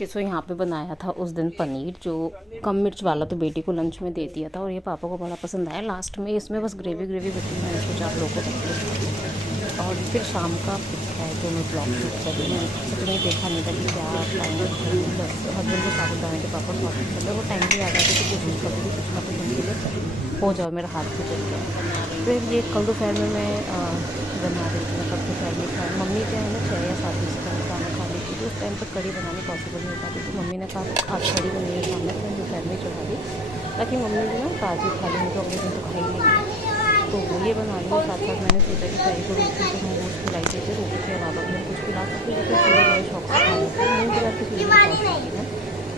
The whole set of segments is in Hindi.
कि सो यहाँ पे बनाया था उस दिन पनीर, जो कम मिर्च वाला, तो बेटी को लंच में दे दिया था और ये पापा को बड़ा पसंद आया। लास्ट में इसमें बस ग्रेवी ग्रेवी बची, मैंने सोचा आप लोगों को बता। और फिर शाम का है जो मैं ब्लॉग शूट कर रही हूँ, सच में देखा नहीं था कि क्या टाइम बस हस्बैंड को साबुदाने के पापड़ शॉपिंग कर रहे, वो टाइम भी आ गया था कि कुछ कभी भी कुछ ना कुछ उनके लिए हो जाओ, मेरा हाथ भी चल गया। फिर ये कल दोपहर में मैं बना रही थी, मतलब दोपहर में खाया। मम्मी क्या है ना 6 या 7 बजे तक खाना खा लेती थी, उस टाइम पर कड़ी बनानी पॉसिबल नहीं हो पाती, तो मम्मी ने कहा आज कड़ी बनी है सामने, तो मैंने दोपहर में चढ़ा दी ताकि मम्मी भी ना ताज़ी खा लेंगे, तो अगले दिन तो खाई लेंगे। तो वो ये बना ली और साथ साथ मैंने सोचा कि चाय को रोटी तो हम रोज़ खिलाई देते, रोटी के अलावा भी हम कुछ खिला सकते हैं, तो चूड़े बड़े शौक से खा लेते हैं, मूँग की खिचड़ी भी बहुत शौकीन है।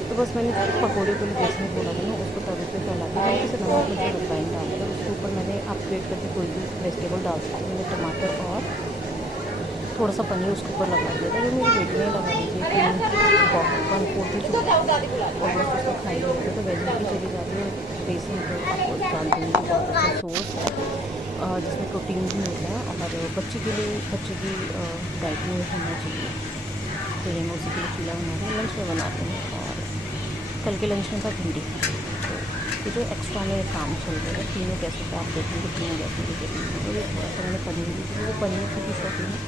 तो बस मैंने पकौड़े के लिए बेसन बोला था ना, उसको तवे पे फैला के हल्के से नमक मिर्च रिफाइन डाल दिया, उसके ऊपर मैंने अपग्रेड करके कोई भी वेजिटेबल डाल सकती, मैंने टमाटर और थोड़ा सा पनीर उसके ऊपर लगा दिया था, जो मेरी बेटी ने लगा दीजिए कि बहुत 1/4 ही चुका और बस उसको खाई लेते थे। तो वेज में भी चली जाती है, बेसन तो आपको जानते हैं कि बहुत अच्छा सोर्स है जिसमें प्रोटीन भी मिलता है और बच्चे के लिए बच्चे की डाइट में होना चाहिए। तो ये मैं उसी के लिए चूल्हा बना रही हूँ, लंच में बनाती हूँ। और कल के लंच में था भिंडी। तो ये जो एक्स्ट्रा मेरे काम चल रहे हैं तीनों गैसों पे, आप देखेंगे तीनों गैसों की जरूरत है। तो ये थोड़ा सा मैंने पनीर भी, क्योंकि वो पनीर की भी शौकीन है,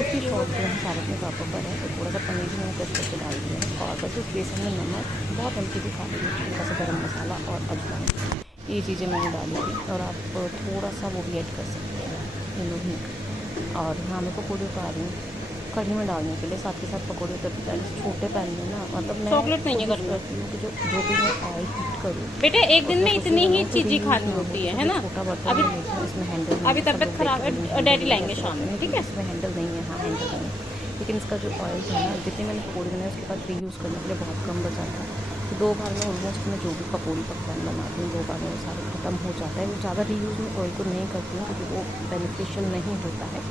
उसकी शौक जो है सारे अपने पापा पर है, तो थोड़ा सा पनीर भी मैंने कट करके डाल दिया है। और बस उस बेसन में नमक, बहुत हल्की सी काली मिर्च, थोड़ा सा गर्म मसाला और अजवाइन, ये चीज़ें मैंने डाली थी। और आप थोड़ा सा वो भी ऐड कर सकते हैं इन लोग। और यहाँ मैं पकौड़े उतार रही हूँ कढ़ी में डालने के लिए, साथ के साथ पकौड़े उतरती जा रही छोटे पैन में ना, मतलब मैं चॉकलेट नहीं है घर में करती हूँ कि जो भी मैं ऑयल हीट करूँ बेटे, एक दिन में इतनी ही चीज़ें खानी होती है ना। छोटा बर्तन इसमें हैंडल, अभी तबियत खराब है, डैडी लाएंगे शाम में, ठीक है। इसमें हैंडल नहीं है, हाँ हैंडल नहीं है, लेकिन इसका जो ऑयल था ना, जितने मैंने पकौड़े बनाए उसके बाद रीयूज़ करने के लिए बहुत कम बचा था। तो 2 बार में ऑलमोस्ट मैं जो भी पकौड़ी पकवान बनाती हूँ 2 बार में वो सारा ख़त्म हो जाता है। वो ज़्यादा रीयूज़ में ऑयल को नहीं करती हूँ क्योंकि वो बेनिफिशियल नहीं होता है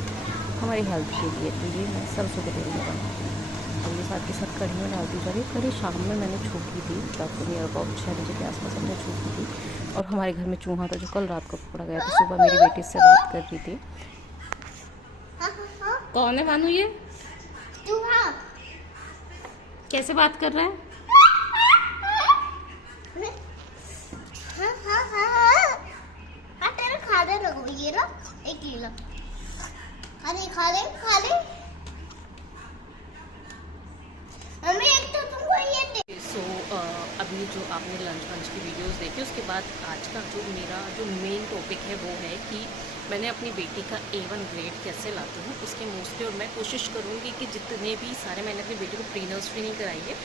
हमारी हेल्थ के लिए। तो ये मैं सरसों के तेल में बनाती हूँ और ये साथ के साथ कढ़ी में डालती जा रही है। कढ़ी शाम में मैंने छूटी थी, रात को नियर अबाउट 6 बजे के आसपास हमने छूटी थी। और हमारे घर में चूहा था जो कल रात को पकड़ा गया, तो सुबह मेरी बेटी से बात कर रही थी। कौन है मानू ये? चूहा कैसे बात कर रहा है? हाँ तेरे खाने लगो, ये लो एक ले लो, खा ले मम्मी, एक तो तुमको ये दे। सो अभी जो आपने लंच की वीडियोस देखी, उसके बाद आज का जो मेरा जो मेन टॉपिक है वो है कि मैंने अपनी बेटी का A1 ग्रेड कैसे लाती हूँ उसके मोस्टली। और मैं कोशिश करूँगी कि जितने भी सारे, मैंने अपनी बेटी को प्री नर्सरी नहीं कराई है,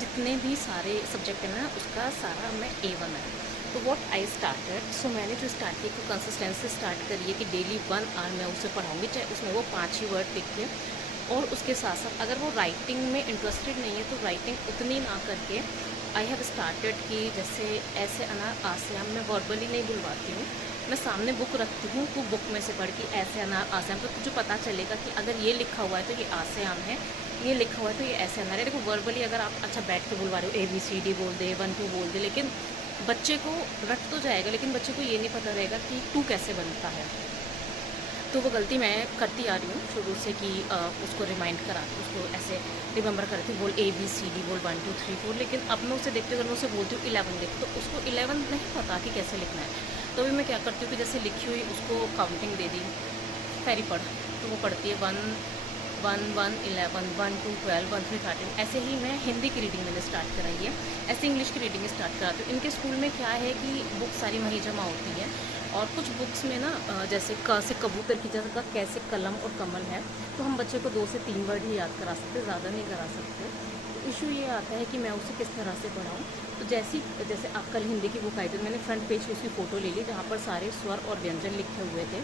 जितने भी सारे सब्जेक्ट हैं ना उसका सारा मैं A1 है। तो व्हाट आई स्टार्टेड, सो मैंने जो स्टार्ट की तो कंसिस्टेंसी स्टार्ट करी है कि डेली 1 आवर मैं उसे पढ़ाऊँगी, चाहे उसमें वो 5 ही वर्ड लिखे। और उसके साथ साथ अगर वो राइटिंग में इंटरेस्टेड नहीं है तो राइटिंग उतनी ना करके आई हैव स्टार्टेड कि जैसे ऐसे अनार आसियाम मैं वर्बली नहीं बुलवाती हूँ, मैं सामने बुक रखती हूँ, तो बुक में से पढ़ के ऐसे अनार आसियाम, तो तुझे पता चलेगा कि अगर ये लिखा हुआ है तो ये आसियाम है, ये लिखा हुआ है तो ये ऐसे अनार है। देखो वर्बली अगर आप अच्छा बैठ के बुलवा रहे हो ABCD बोल दे, 1 2 बोल दे, लेकिन बच्चे को रट तो जाएगा, लेकिन बच्चे को ये नहीं पता रहेगा कि 2 कैसे बनता है। तो वो गलती मैं करती आ रही हूँ शुरू से कि उसको रिमाइंड करा, उसको ऐसे रिमेंबर करती हूँ, बोल ABCD बोल 1 2 3 4। लेकिन अब मैं उसे देखती हूँ, अगर मैं उसे बोलती हूँ 11 लिख, तो उसको 11 नहीं पता कि कैसे लिखना है। तो अभी मैं क्या करती हूँ कि जैसे लिखी हुई उसको काउंटिंग दे दी, फेरी पढ़, तो वो पढ़ती है 1 1 1 11 1 2 12 1 3 13। ऐसे ही मैं हिंदी की रीडिंग मैंने स्टार्ट कराई है, ऐसे इंग्लिश की रीडिंग स्टार्ट कराती हूँ। इनके स्कूल में क्या है कि बुक सारी वहीं जमा होती है, और कुछ बुक्स में ना जैसे क से कबूतर की जगह का कैसे कलम और कमल है, तो हम बच्चे को 2 से 3 वर्ड ही याद करा सकते, ज़्यादा नहीं करा सकते। तो इशू ये आता है कि मैं उसे किस तरह से पढ़ाऊँ। तो जैसे आप कल हिंदी की बुक आई थी, मैंने फ्रंट पेज की उसकी फ़ोटो ले ली जहाँ पर सारे स्वर और व्यंजन लिखे हुए थे।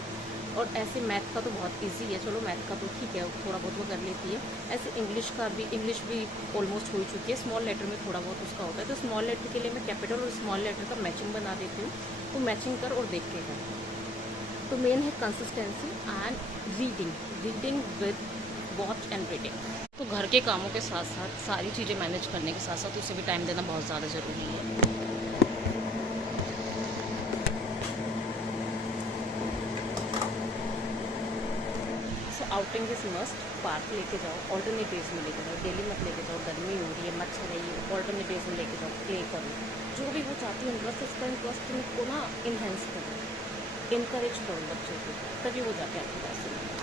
और ऐसे मैथ का तो बहुत इजी है, चलो मैथ का तो ठीक है, थोड़ा बहुत वो कर लेती है। ऐसे इंग्लिश भी ऑलमोस्ट हो चुकी है, स्मॉल लेटर में थोड़ा बहुत उसका होता है। तो स्मॉल लेटर के लिए मैं कैपिटल और स्मॉल लेटर का मैचिंग बना देती हूँ, तो मैचिंग कर और देख के कर। तो मेन है consistency and reading with watch and reading. तो घर के कामों के साथ साथ सारी चीज़ें मैनेज करने के साथ साथ उसे भी टाइम देना बहुत ज़्यादा ज़रूरी है। Outing is must. पार्क लेके जाओ, ऑल्टरनेट डेज में लेके जाओ, डेली मत लेके जाओ, गर्मी हो रही है, मच्छर है, ये ऑल्टरनेट डेज में लेके जाओ, प्ले करो, जो भी वो चाहती है इंटरेस्ट, उसका इंटरेस्ट को ना इन्हेंस करो, इनकरेज करो बच्चों को, तभी वो जाके आपके पास सुनेंगे।